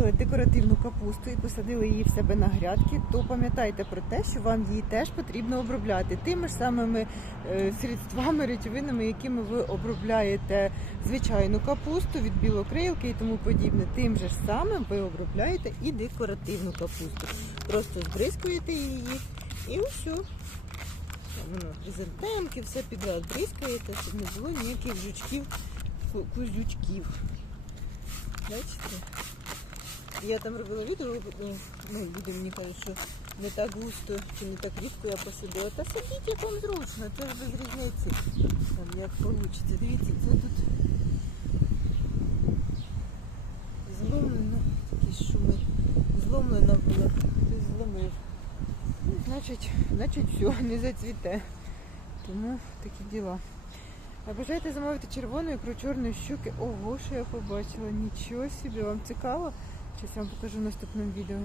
купили декоративну капусту і посадили її в себе на грядки, то пам'ятайте про те, що вам її теж потрібно обробляти тими ж самими е, средствами, речовинами, якими ви обробляєте звичайну капусту від білокрилки і тому подібне. Тим же самим ви обробляєте і декоративну капусту. Просто збризкуєте її і все. Воно все підряд бризкаєте, щоб не було ніяких жучків, кузючків. Бачите? Я там робила відео, ну, ну, люди мені кажуть, що не так густо чи не так рідко я посадила. Та садіть як вам зручно, це ж без різниці. Там як вийде. Дивіться, це тут зломлено, такі шуми. Зломлено було. Ти зломив. Ну, значить, значить все, не зацвіте. Тому такі діла. А бажаєте замовити червону ікру чорної щуки? Ого, що я побачила. Нічого собі, вам цікаво? Зараз я вам покажу в наступному відео.